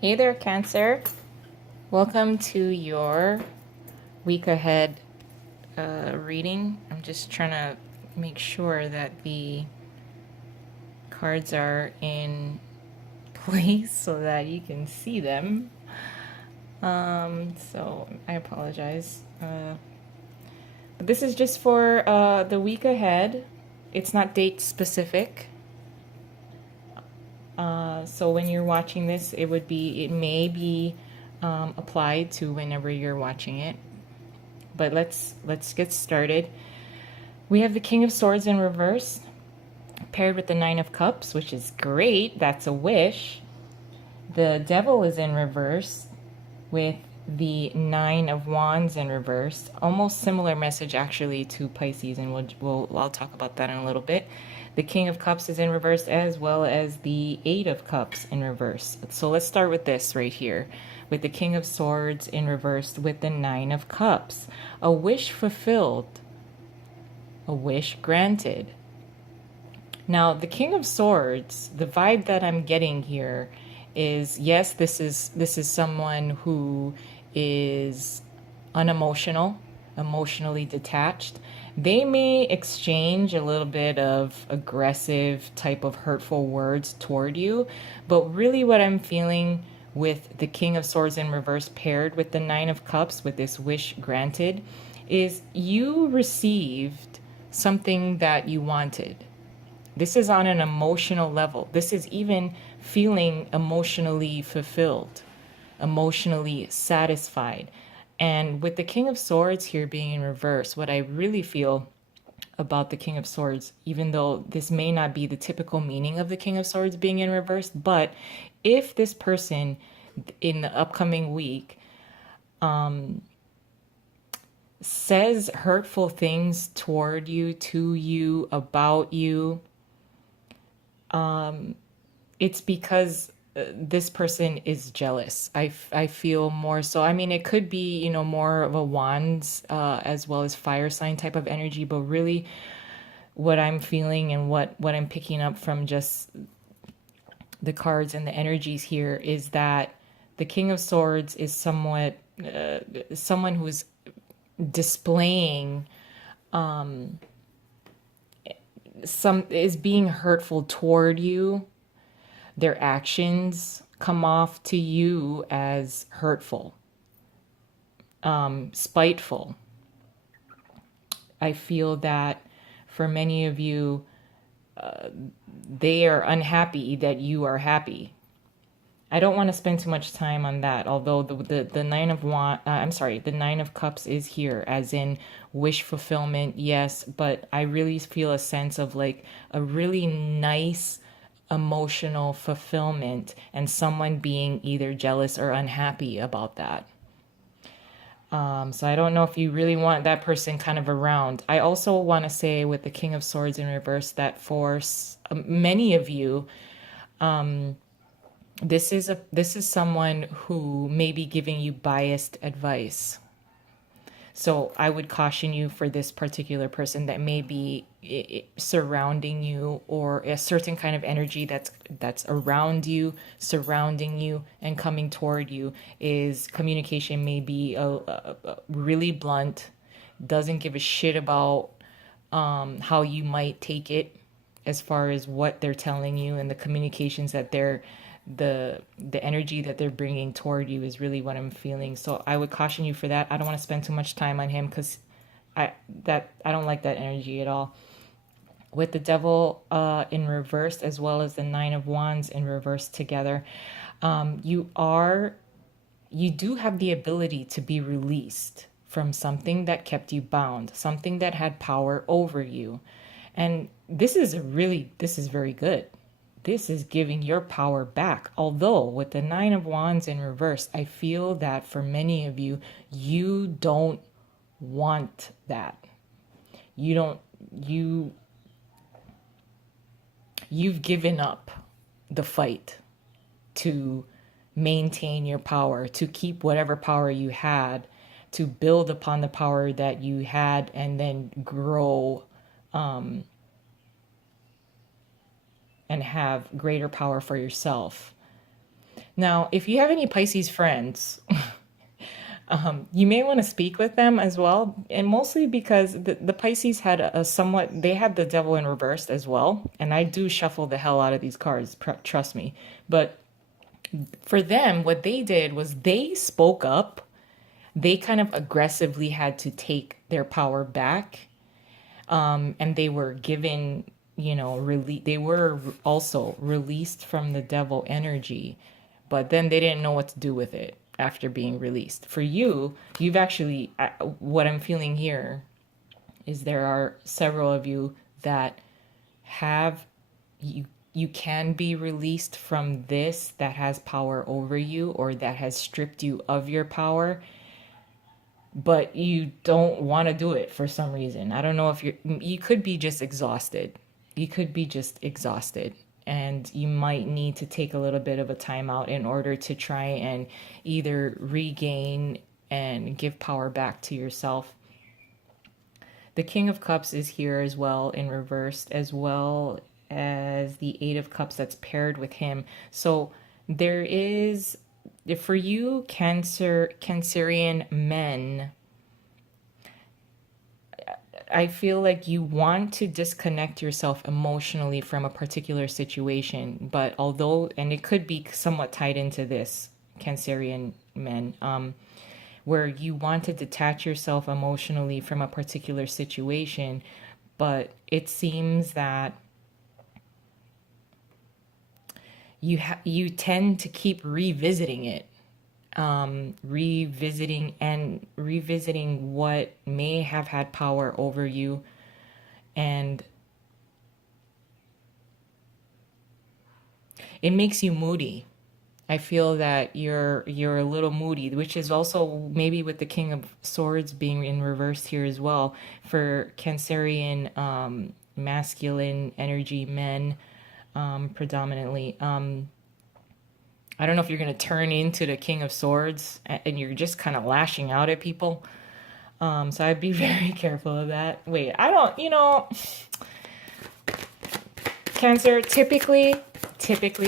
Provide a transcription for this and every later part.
Hey there, Cancer. Welcome to your week ahead reading. I'm just trying to make sure that the cards are in place so that you can see them. So I apologize. But this is just for the week ahead. It's not date specific. So when you're watching this, it may be applied to whenever you're watching it. But let's get started. We have the King of Swords in reverse, paired with the Nine of Cups, which is great. That's a wish. The Devil is in reverse with the Nine of Wands in reverse. Almost similar message actually to Pisces, and I'll talk about that in a little bit. The King of Cups is in reverse, as well as the Eight of Cups in reverse. So let's start with this right here, with the King of Swords in reverse with the Nine of Cups. A wish fulfilled, a wish granted. Now, the King of Swords, the vibe that I'm getting here is, yes, this is someone who is unemotional, emotionally detached. They may exchange a little bit of aggressive type of hurtful words toward you, but really what I'm feeling with the King of Swords in reverse paired with the Nine of Cups with this wish granted is you received something that you wanted. This is on an emotional level. This is even feeling emotionally fulfilled, emotionally satisfied. And with the King of Swords here being in reverse, what I really feel about the King of Swords, even though this may not be the typical meaning of the King of Swords being in reverse, but if this person in the upcoming week says hurtful things toward you, to you, about you, it's because this person is jealous. I feel more so. I mean, it could be, more of a wands as well as fire sign type of energy, but really what I'm feeling and what I'm picking up from just the cards and the energies here is that the King of Swords is somewhat someone who's displaying some is being hurtful toward you. Their actions come off to you as hurtful, spiteful. I feel that for many of you, they are unhappy that you are happy. I don't want to spend too much time on that. Although the the Nine of Cups is here, as in wish fulfillment, yes. But I really feel a sense of like a really nice emotional fulfillment, and someone being either jealous or unhappy about that. So I don't know if you really want that person kind of around. I also want to say with the King of Swords in reverse that for many of you, this is someone who may be giving you biased advice. So I would caution you for this particular person that may be surrounding you, or a certain kind of energy that's around you, surrounding you, and coming toward you. Is communication may be a really blunt, doesn't give a shit about how you might take it, as far as what they're telling you, and the communications that the energy that they're bringing toward you is really what I'm feeling. So I would caution you for that. I don't want to spend too much time on him because I don't like that energy at all. With the Devil in reverse, as well as the Nine of Wands in reverse together, you are you do have the ability to be released from something that kept you bound, something that had power over you. And this is very good. This is giving your power back. Although with the Nine of Wands in reverse, I feel that for many of you, you don't want that. You don't you you've given up the fight to maintain your power, to keep whatever power you had, to build upon the power that you had, and then grow and have greater power for yourself. Now, if you have any Pisces friends, you may want to speak with them as well. And mostly because the Pisces had a somewhat, they had the devil in reverse as well. And I do shuffle the hell out of these cards, trust me. But for them, what they did was they spoke up. They kind of aggressively had to take their power back. And they were given, they were also released from the devil energy, but then they didn't know what to do with it after being released. For you, you've actually, what I'm feeling here is there are several of you that have, you can be released from this that has power over you or that has stripped you of your power, but you don't want to do it for some reason. I don't know if you could be just exhausted. You could be just exhausted, and you might need to take a little bit of a time out in order to try and either regain and give power back to yourself. The King of Cups is here as well in reversed, as well as the Eight of Cups that's paired with him. So there is, for you Cancerian men, I feel like you want to disconnect yourself emotionally from a particular situation, but although, and it could be somewhat tied into this, Cancerian men, where you want to detach yourself emotionally from a particular situation, but it seems that you tend to keep revisiting it, revisiting what may have had power over you, and it makes you moody. I feel that you're a little moody, which is also maybe with the King of Swords being in reverse here as well for Cancerian masculine energy men, predominantly. I don't know if you're going to turn into the King of Swords and you're just kind of lashing out at people. So I'd be very careful of that. Wait, I don't, Cancer, typically,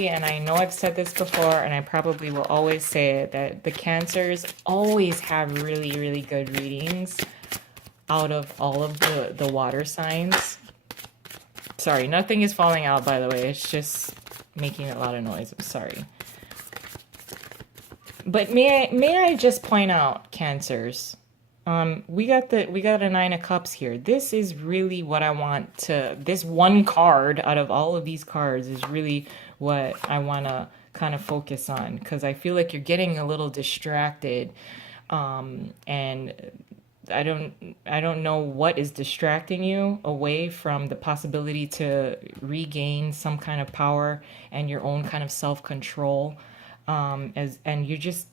and I know I've said this before, and I probably will always say it, that the Cancers always have really, really good readings out of all of the water signs. Sorry, nothing is falling out, by the way. It's just making a lot of noise. I'm sorry. But may I just point out, Cancers, we got a Nine of Cups here. This is really what I want to, this one card out of all of these cards is really what I want to kind of focus on, because I feel like you're getting a little distracted, and I don't know what is distracting you away from the possibility to regain some kind of power and your own kind of self-control, and you're just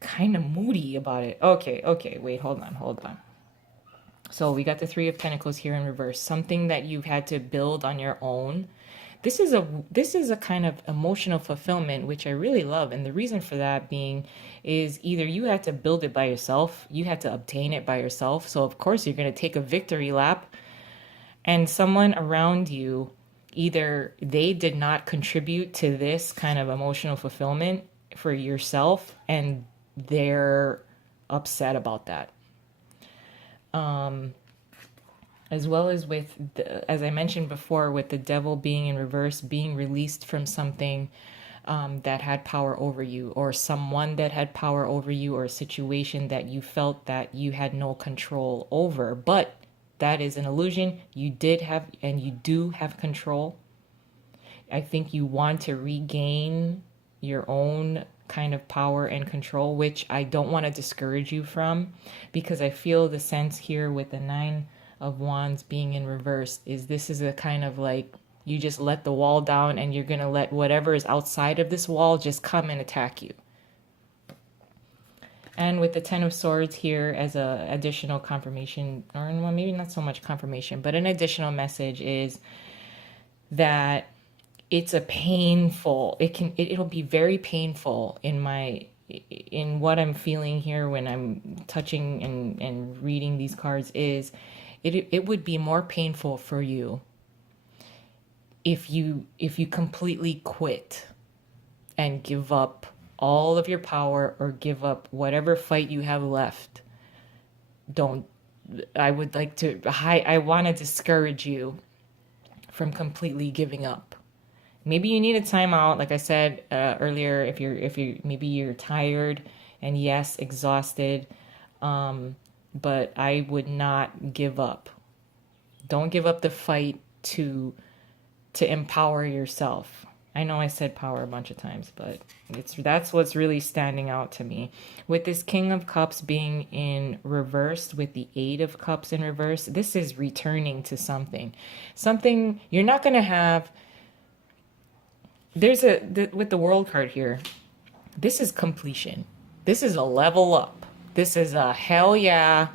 kind of moody about it. Okay, wait, hold on. So we got the Three of Pentacles here in reverse, something that you've had to build on your own. This is a kind of emotional fulfillment, which I really love. And the reason for that being is either you had to build it by yourself, you had to obtain it by yourself. So of course you're going to take a victory lap, and someone around you, either they did not contribute to this kind of emotional fulfillment for yourself, and they're upset about that. As well as with, as I mentioned before, with the devil being in reverse, being released from something that had power over you, or someone that had power over you, or a situation that you felt that you had no control over. But that is an illusion. You did have, and you do have control. I think you want to regain your own kind of power and control, which I don't want to discourage you from, because I feel the sense here with the Nine of Wands being in reverse is this is a kind of like you just let the wall down, and you're going to let whatever is outside of this wall just come and attack you. And with the Ten of Swords here as a additional confirmation, or well, maybe not so much confirmation, but an additional message is that it's a painful, it'll be very painful in what I'm feeling here when I'm touching and reading these cards is it would be more painful for you if you completely quit and give up all of your power or give up whatever fight you have left. Don't, I would like to, I want to discourage you from completely giving up. Maybe you need a timeout, like I said earlier, if you maybe you're tired and yes, exhausted, but I would not give up. Don't give up the fight to empower yourself. I know I said power a bunch of times, but that's what's really standing out to me. With this King of Cups being in reverse, with the Eight of Cups in reverse, this is returning to something. Something you're not going to have. With the World card here, this is completion. This is a level up. This is a hell yeah.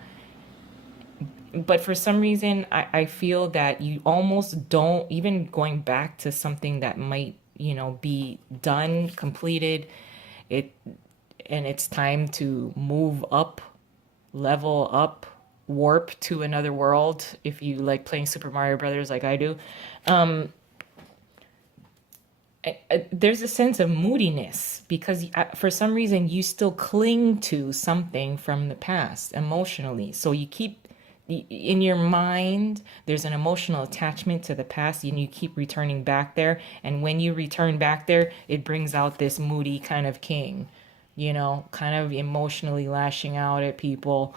But for some reason, I feel that you almost don't, even going back to something that might, be done, completed, it, and it's time to move up, level up, warp to another world. If you like playing Super Mario Brothers like I do, there's a sense of moodiness because for some reason you still cling to something from the past emotionally. So you keep in your mind, there's an emotional attachment to the past and you keep returning back there. And when you return back there, it brings out this moody kind of king, kind of emotionally lashing out at people.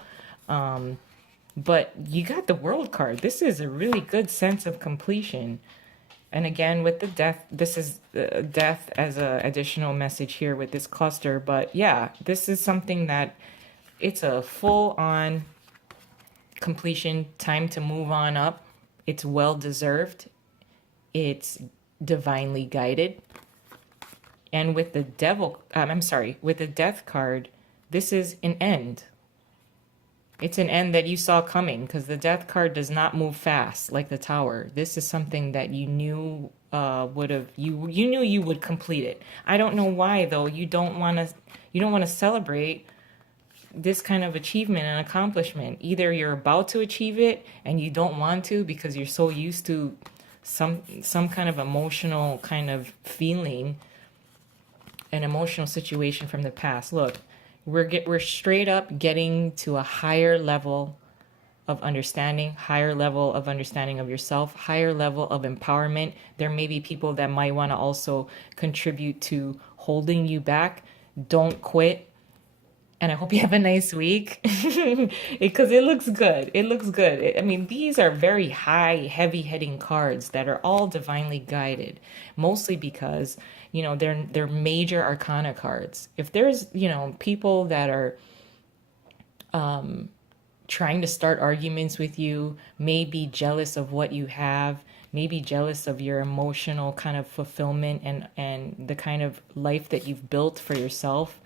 But you got the World card. This is a really good sense of completion. And again, with the death, this is death as a additional message here with this cluster. But yeah, this is something that it's a full on completion, time to move on up. It's well deserved. It's divinely guided. And with the with the death card, this is an end. It's an end that you saw coming because the death card does not move fast like the tower. This is something that you knew you knew you would complete it. I don't know why though. You don't want to celebrate this kind of achievement and accomplishment. Either you're about to achieve it and you don't want to because you're so used to some kind of emotional kind of feeling, an emotional situation from the past. Look, we're straight up getting to a higher level of understanding, higher level of understanding of yourself, higher level of empowerment. There may be people that might want to also contribute to holding you back. Don't quit. And I hope you have a nice week because it looks good. It looks good. I mean, these are very high, heavy hitting cards that are all divinely guided, mostly because, they're major arcana cards. If there's, people that are trying to start arguments with you, maybe jealous of what you have, maybe jealous of your emotional kind of fulfillment and the kind of life that you've built for yourself.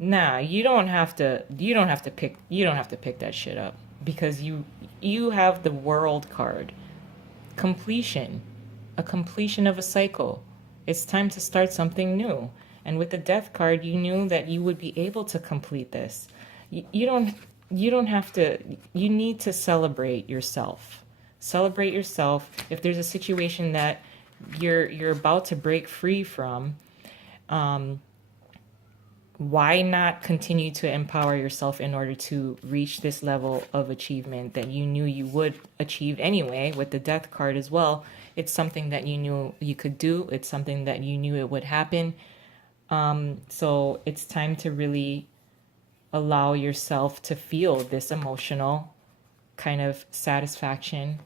Nah, you don't have to pick that shit up because you have the World card. Completion. A completion of a cycle. It's time to start something new. And with the Death card, you knew that you would be able to complete this. You don't have to, you need to celebrate yourself. Celebrate yourself. If there's a situation that you're about to break free from, why not continue to empower yourself in order to reach this level of achievement that you knew you would achieve anyway with the Death card as well? It's something that you knew you could do. It's something that you knew it would happen. So it's time to really allow yourself to feel this emotional kind of satisfaction,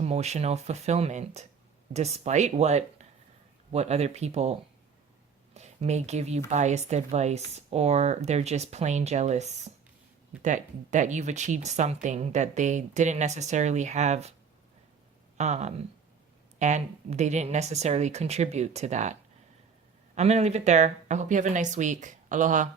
emotional fulfillment, despite what other people may give you biased advice, or they're just plain jealous that you've achieved something that they didn't necessarily have, and they didn't necessarily contribute to that. I'm going to leave it there. I hope you have a nice week. Aloha.